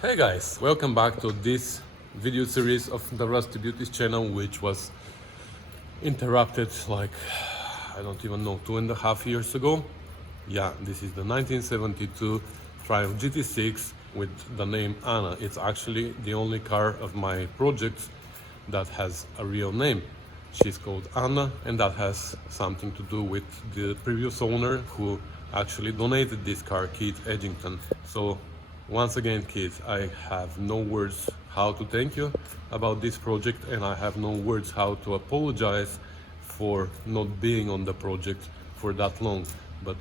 Hey guys, welcome back to this video series of the Rusty Beauties channel, which was interrupted like, I don't even know, 2.5 years ago. Yeah, this is the 1972 Triumph GT6 with the name Anna. It's actually the only car of my projects that has a real name. She's called Anna, and that has something to do with the previous owner who actually donated this car, Keith Edgington. So once again, Keith, I have no words how to thank you about this project, and I have no words how to apologize for not being on the project for that long. But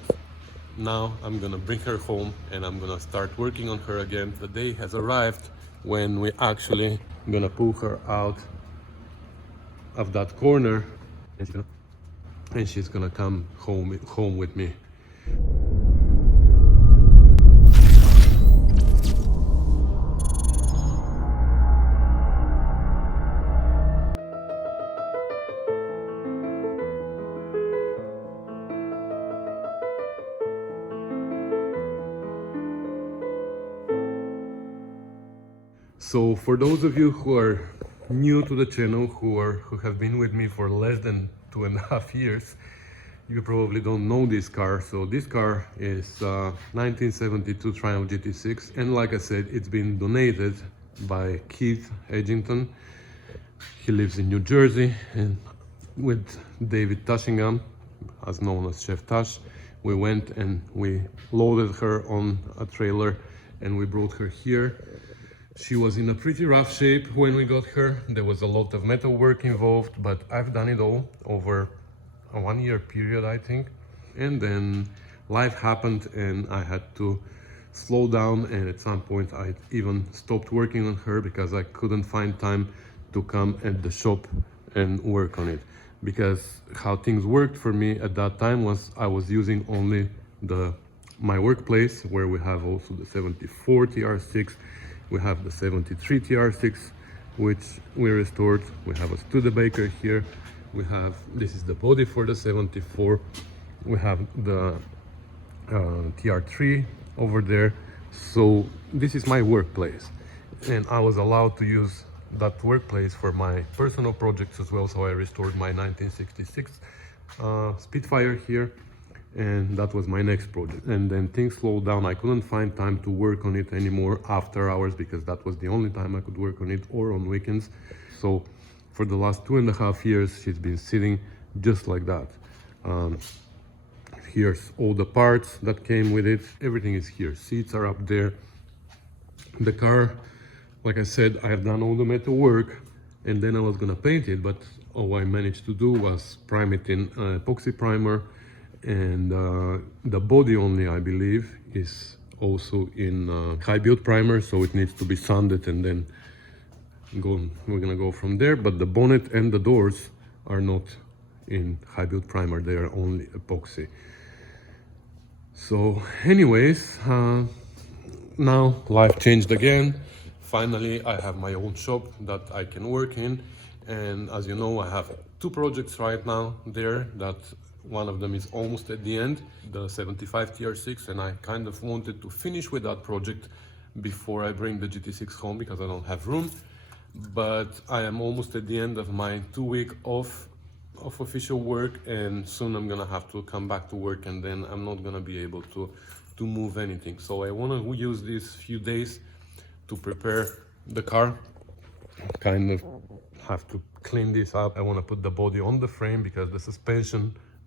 now I'm gonna bring her home and I'm gonna start working on her again. The day has arrived when we actually gonna pull her out of that corner, and she's gonna come home with me. So for those of you who are new to the channel, who have been with me for less than 2.5 years, you probably don't know this car. So this car is 1972 Triumph GT6, and like I said, it's been donated by Keith Edgington. He lives in New Jersey, and with David Tashingham, as known as Chef Tash, we went and we loaded her on a trailer and we brought her here. She was in a pretty rough shape when we got her. There was a lot of metal work involved, but I've done it all over a 1-year period, I think. And then life happened and I had to slow down, and at some point I even stopped working on her because I couldn't find time to come at the shop and work on it. Because how things worked for me at that time was I was using only my workplace, where we have also the 74 TR6. We have the 73 TR6, which we restored. We have a Studebaker here. This is the body for the 74. We have the TR3 over there. So this is my workplace. And I was allowed to use that workplace for my personal projects as well. So I restored my 1966 Spitfire here. And that was my next project. And then things slowed down. I couldn't find time to work on it anymore after hours, because that was the only time I could work on it, or on weekends. So for the last 2.5 years, she's been sitting just like that. Here's all the parts that came with it. Everything is here. Seats are up there. The car, like I said, I have done all the metal work, and then I was gonna paint it, but all I managed to do was prime it in epoxy primer. And the body only, I believe, is also in high build primer, so it needs to be sanded, and then we're gonna go from there. But the bonnet and the doors are not in high build primer, they are only epoxy. So anyways, now life changed again. Finally I have my own shop that I can work in, and as you know, I have 2 projects right now there. That one of them is almost at the end, the 75 TR6, and I kind of wanted to finish with that project before I bring the GT6 home, because I don't have room. But I am almost at the end of my 2-week off of official work, and soon I'm gonna have to come back to work, and then I'm not gonna be able to move anything. So I want to use these few days to prepare the car. Kind of have to clean this up. I want to put the body on the frame, because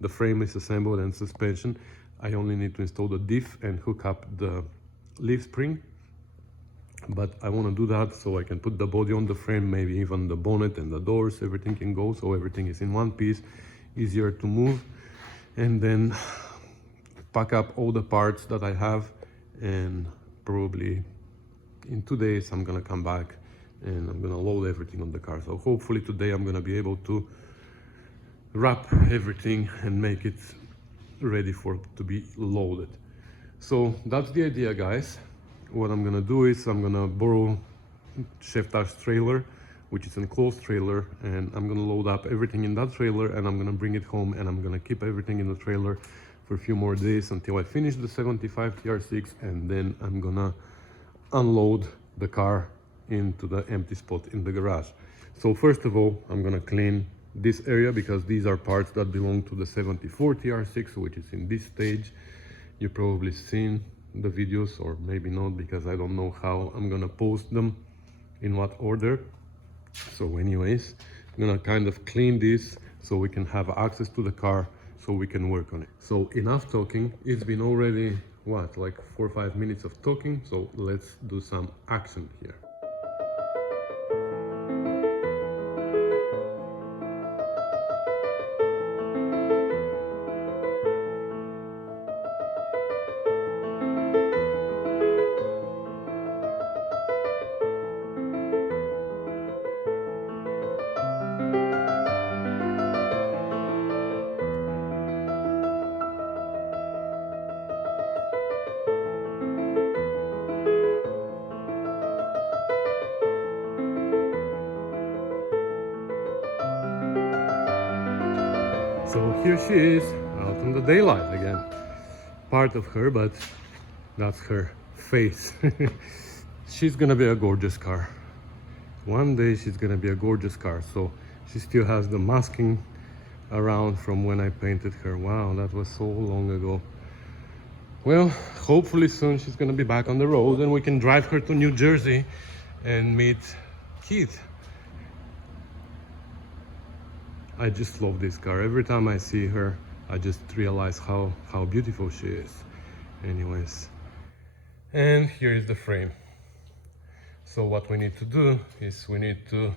the frame is assembled, and suspension, I only need to install the diff and hook up the leaf spring. But I want to do that so I can put the body on the frame, maybe even the bonnet and the doors, everything can go, so everything is in one piece, easier to move. And then pack up all the parts that I have, and probably in 2 days I'm gonna come back and I'm gonna load everything on the car. So hopefully today I'm gonna be able to wrap everything and make it ready to be loaded. So that's the idea, guys. What I'm gonna do is I'm gonna borrow Chef Tash's trailer, which is an enclosed trailer, and I'm gonna load up everything in that trailer, and I'm gonna bring it home, and I'm gonna keep everything in the trailer for a few more days until I finish the 75 TR6, and then I'm gonna unload the car into the empty spot in the garage. So first of all, I'm gonna clean this area because these are parts that belong to the 74 TR6, which is in this stage. You've probably seen the videos, or maybe not, because I don't know how I'm gonna post them, in what order. So anyways, I'm gonna kind of clean this so we can have access to the car, so we can work on it. So enough talking. It's been already, what, like 4 or 5 minutes of talking, so let's do some action here. So here she is, out in the daylight again. Part of her, but that's her face. She's gonna be a gorgeous car. One day she's gonna be a gorgeous car. So she still has the masking around from when I painted her. Wow, that was so long ago. Well, hopefully soon she's gonna be back on the road and we can drive her to New Jersey and meet Keith. I just love this car. Every time I see her, I just realize how beautiful she is. Anyways, and here is the frame. So what we need to do is we need to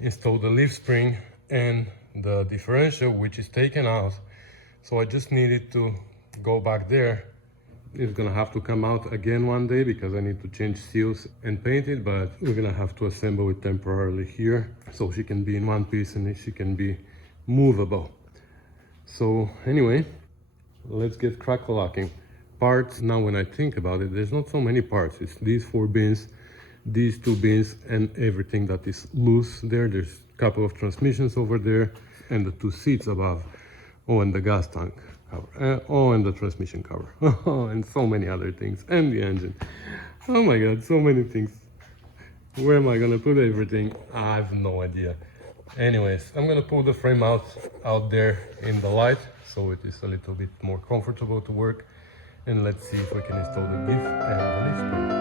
install the leaf spring and the differential, which is taken out. So I just needed to go back there. It's gonna have to come out again one day because I need to change seals and paint it, but we're gonna have to assemble it temporarily here so she can be in one piece and she can be movable. So anyway, let's get crack-a-lacking. Parts, now when I think about it, there's not so many parts. It's these 4 bins, these 2 bins, and everything that is loose there. There's a couple of transmissions over there and the 2 seats above. Oh, and the gas tank cover. Oh, and the transmission cover. Oh, and so many other things. And the engine. Oh my God, so many things. Where am I gonna put everything? I have no idea. Anyways, I'm gonna pull the frame out there in the light so it is a little bit more comfortable to work. And let's see if we can install the diff and the leaf spring.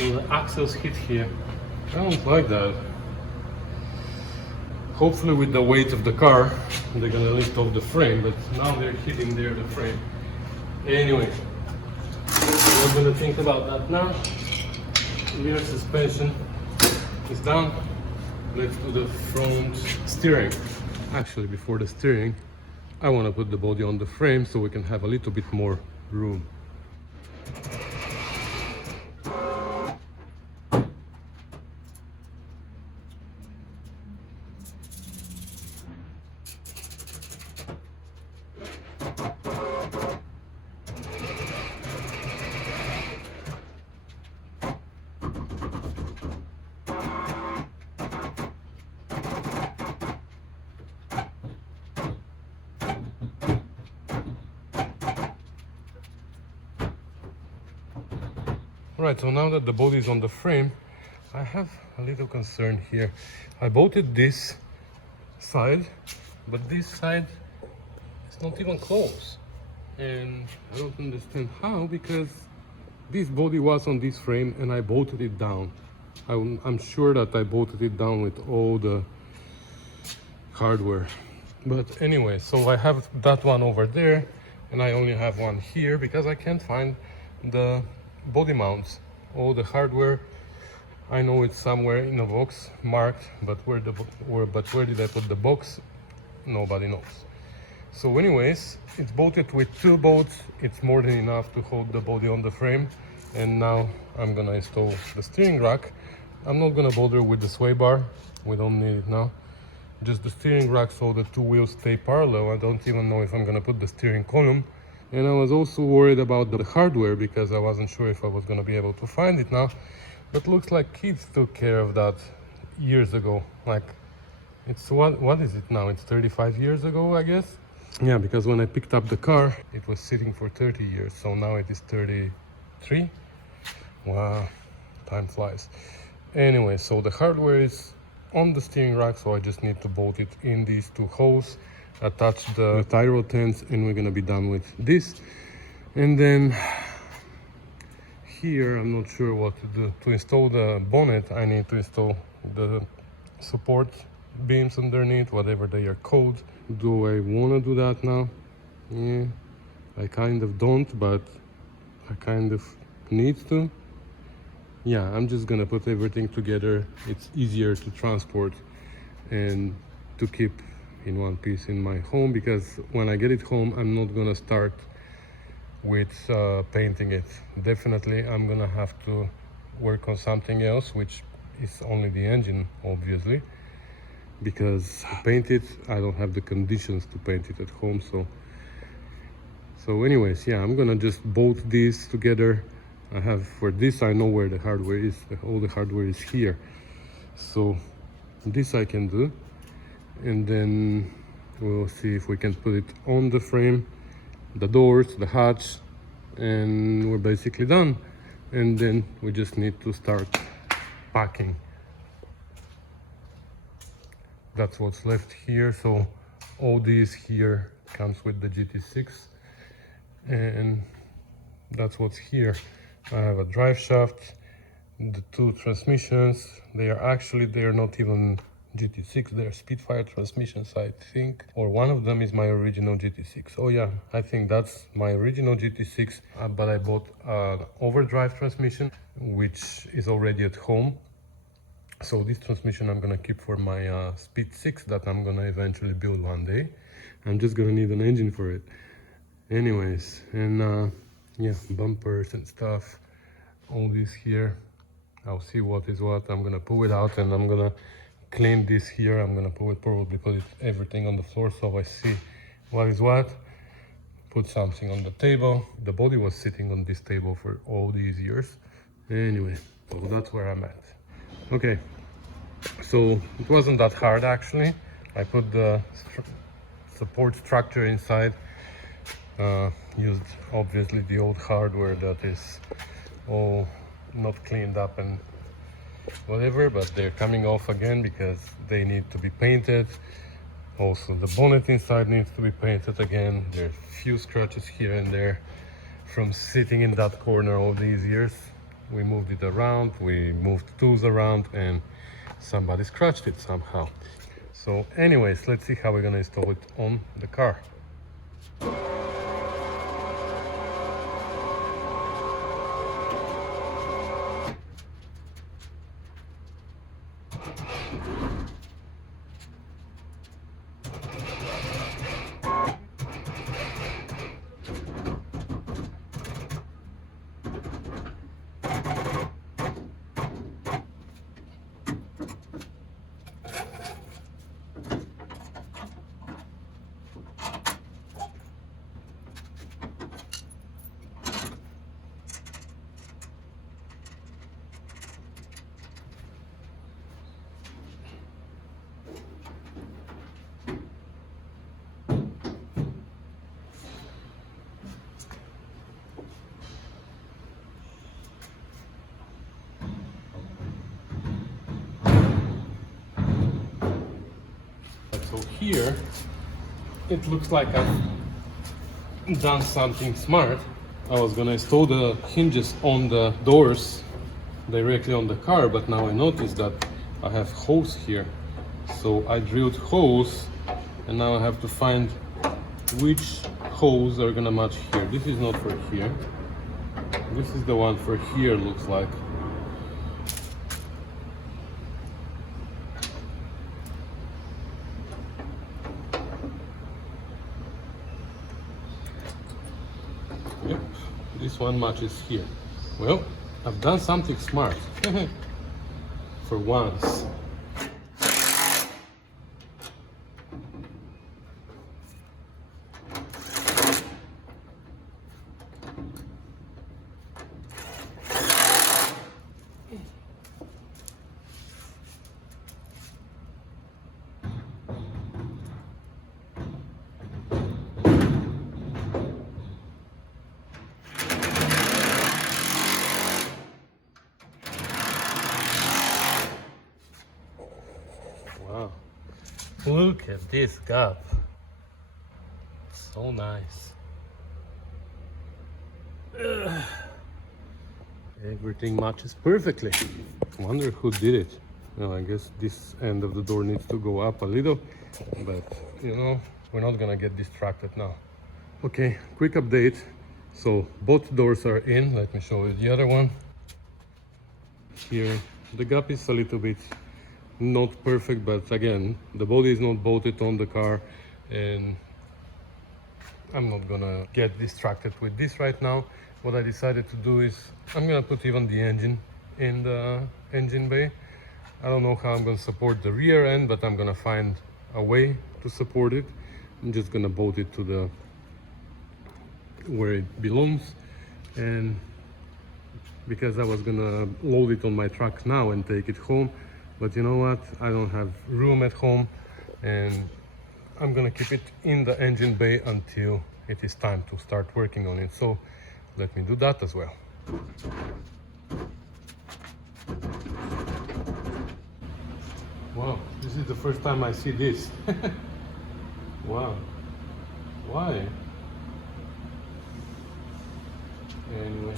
So the axles hit here. I don't like that. Hopefully with the weight of the car, they're gonna lift off the frame, but now they're hitting there the frame. Anyway, we're gonna think about that now. rear suspension is done. Let's do the front steering. Actually, before the steering, I want to put the body on the frame so we can have a little bit more room. Right, so now that the body is on the frame, I have a little concern here. I bolted this side, but this side is not even close. And I don't understand how, because this body was on this frame and I bolted it down. I'm sure that I bolted it down with all the hardware. But anyway, so I have that one over there and I only have one here because I can't find the body mounts. All the hardware, I know it's somewhere in a box marked, but where did I put the box? Nobody knows. So anyways, it's bolted with 2 bolts. It's more than enough to hold the body on the frame. And now I'm gonna install the steering rack. I'm not gonna bother with the sway bar, we don't need it now. Just the steering rack so the 2 wheels stay parallel. I don't even know if I'm gonna put the steering column. And I was also worried about the hardware because I wasn't sure if I was gonna be able to find it now. But looks like kids took care of that years ago. Like, it's what is it now? It's 35 years ago, I guess. Yeah, because when I picked up the car, it was sitting for 30 years. So now it is 33. Wow, time flies. Anyway, so the hardware is on the steering rack, so I just need to bolt it in these 2 holes, attach the tie rod ends, and we're gonna be done with this. And then here, I'm not sure what to do. To install the bonnet, I need to install the support beams underneath, whatever they are called. Do I want to do that now? Yeah, I kind of don't, but I kind of need to. Yeah, I'm just gonna put everything together. It's easier to transport and to keep in one piece in my home, because when I get it home, I'm not gonna start with painting it. Definitely I'm gonna have to work on something else, which is only the engine, obviously, because to paint it, I don't have the conditions to paint it at home. So anyways, yeah, I'm gonna just bolt these together. I have, for this, I know where the hardware is. All the hardware is here, so this I can do, and then we'll see if we can put it on the frame, the doors, the hatch, and we're basically done. And then we just need to start packing. That's what's left here. So all these here comes with the GT6, and that's what's here. I have a drive shaft, the 2 transmissions. They are not even GT6, they're Spitfire transmissions, I think, or one of them is my original GT6. Oh yeah, I think that's my original GT6, but I bought an overdrive transmission which is already at home. So this transmission I'm gonna keep for my Speed 6 that I'm gonna eventually build one day. I'm just gonna need an engine for it. Anyways, and yeah, bumpers and stuff, all this here. I'll see what is what. I'm gonna pull it out and I'm gonna clean this here. I'm gonna probably put everything on the floor so I see what is what. Put something on the table. The body was sitting on this table for all these years. Anyway, so that's where I'm at. Okay, so it wasn't that hard actually. I put the support structure inside. Used obviously the old hardware that is all not cleaned up and whatever, but they're coming off again because they need to be painted. Also the bonnet inside needs to be painted again. There's a few scratches here and there from sitting in that corner all these years. We moved it around, we moved tools around, and somebody scratched it somehow. So anyways, let's see how we're gonna install it on the car. So here it looks like I've done something smart. I was gonna install the hinges on the doors directly on the car, but now I noticed that I have holes here. So I drilled holes, and now I have to find which holes are gonna match here. This is not for here. This is the one for here, looks like. Yep, this one matches here. Well, I've done something smart. For once. Wow, look at this gap. So nice. Ugh. Everything matches perfectly. Wonder who did it. Well, I guess this end of the door needs to go up a little, but you know, we're not gonna get distracted now. Okay, quick update. So both doors are in. Let me show you the other one. Here, the gap is a little bit not perfect, but again, the body is not bolted on the car, and I'm not gonna get distracted with this right now. What I decided to do is I'm gonna put even the engine in the engine bay. I don't know how I'm gonna support the rear end, but I'm gonna find a way to support it. I'm just gonna bolt it to the where it belongs, and because I was gonna load it on my truck now and take it home, but you know what, I don't have room at home, and I'm gonna keep it in the engine bay until it is time to start working on it. So let me do that as well. Wow, this is the first time I see this. Wow, why? Anyway.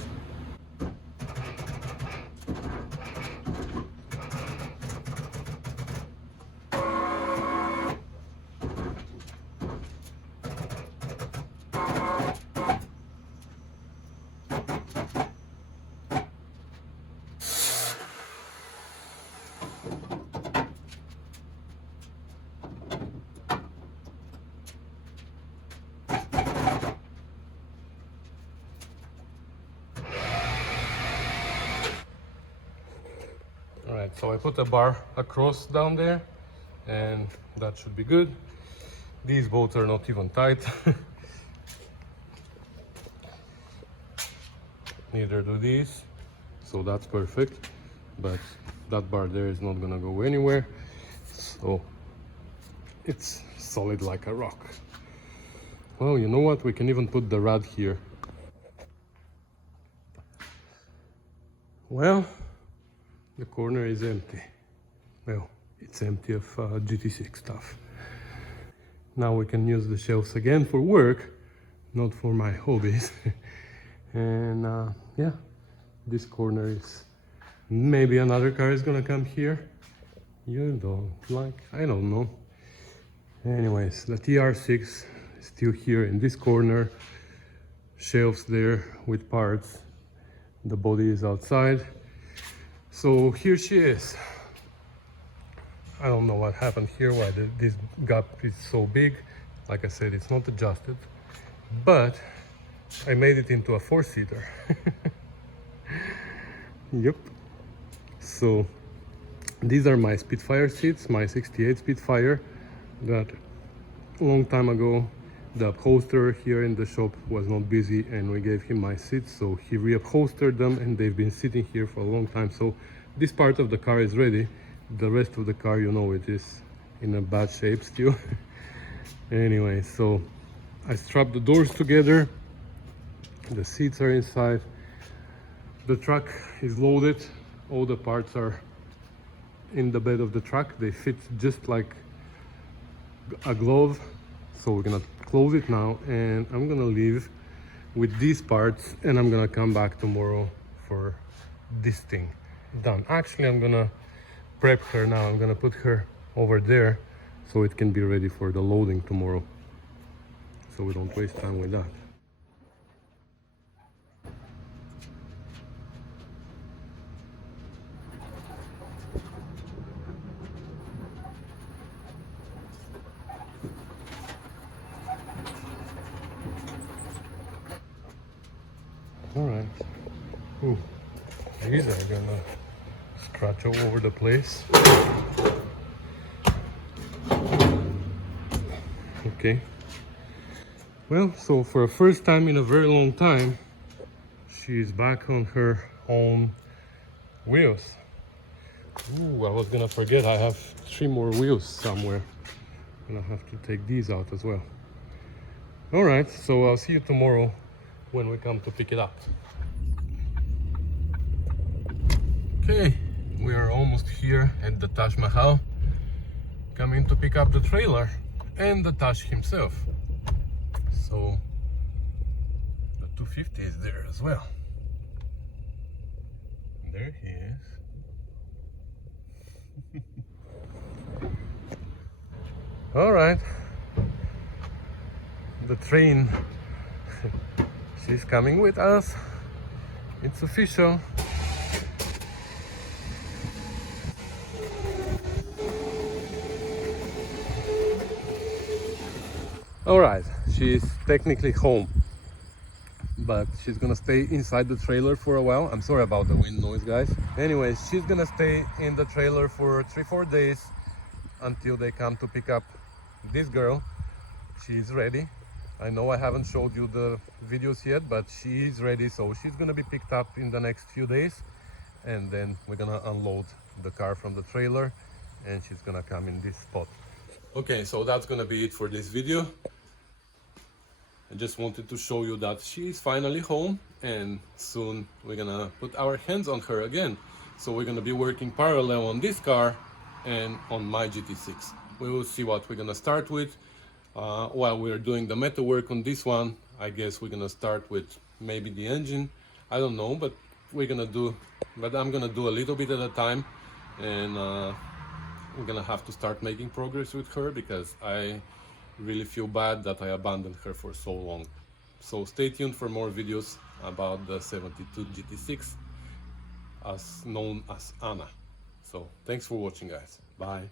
Alright, so I put a bar across down there, and that should be good. These bolts are not even tight. Neither do these, so that's perfect. But that bar there is not gonna go anywhere, so it's solid like a rock. Well, you know what? We can even put the rod here. Well, the corner is empty. Well, it's empty of GT6 stuff. Now we can use the shelves again for work, not for my hobbies. And yeah, this corner is, maybe another car is gonna come here. You don't like, I don't know. Anyways, the TR6 is still here in this corner. Shelves there with parts. The body is outside. So here she is. I don't know what happened here, why this gap is so big. Like I said, it's not adjusted, but I made it into a 4-seater. Yep. So these are my Spitfire seats, my 68 Spitfire, that a long time ago the upholsterer here in the shop was not busy, and we gave him my seats, so he reupholstered them, and they've been sitting here for a long time. So this part of the car is ready. The rest of the car, you know, it is in a bad shape still. Anyway, so I strapped the doors together, the seats are inside, the truck is loaded, all the parts are in the bed of the truck. They fit just like a glove, so we're gonna close it now, and I'm gonna leave with these parts, and I'm gonna come back tomorrow for this thing done. Actually, I'm gonna prep her now. I'm gonna put her over there so it can be ready for the loading tomorrow, so we don't waste time with that. All right. Ooh, these are gonna scratch all over the place. Okay. Well, so for the first time in a very long time, she's back on her own wheels. Ooh, I was gonna forget, I have 3 more wheels somewhere. I'm gonna have to take these out as well. All right, so I'll see you tomorrow when we come to pick it up. Okay, we are almost here at the Taj Mahal, coming to pick up the trailer and the Taj himself. So the 250 is there as well. There he is. All right, the train, she's coming with us. It's official. All right, she's technically home, but she's gonna stay inside the trailer for a while. I'm sorry about the wind noise, guys. Anyways, she's gonna stay in the trailer for 3-4 days until they come to pick up this girl. She's ready. I know I haven't showed you the videos yet, but she is ready, so she's gonna be picked up in the next few days, and then we're gonna unload the car from the trailer, and she's gonna come in this spot. Okay, so that's gonna be it for this video. I just wanted to show you that she's finally home, and soon we're gonna put our hands on her again. So we're gonna be working parallel on this car and on my GT6. We will see what we're gonna start with. While we're doing the metal work on this one, I guess we're gonna start with maybe the engine. I don't know, but I'm gonna do a little bit at a time, and we're gonna have to start making progress with her, because I really feel bad that I abandoned her for so long. So stay tuned for more videos about the 72 GT6, as known as Anna. So thanks for watching, guys. Bye.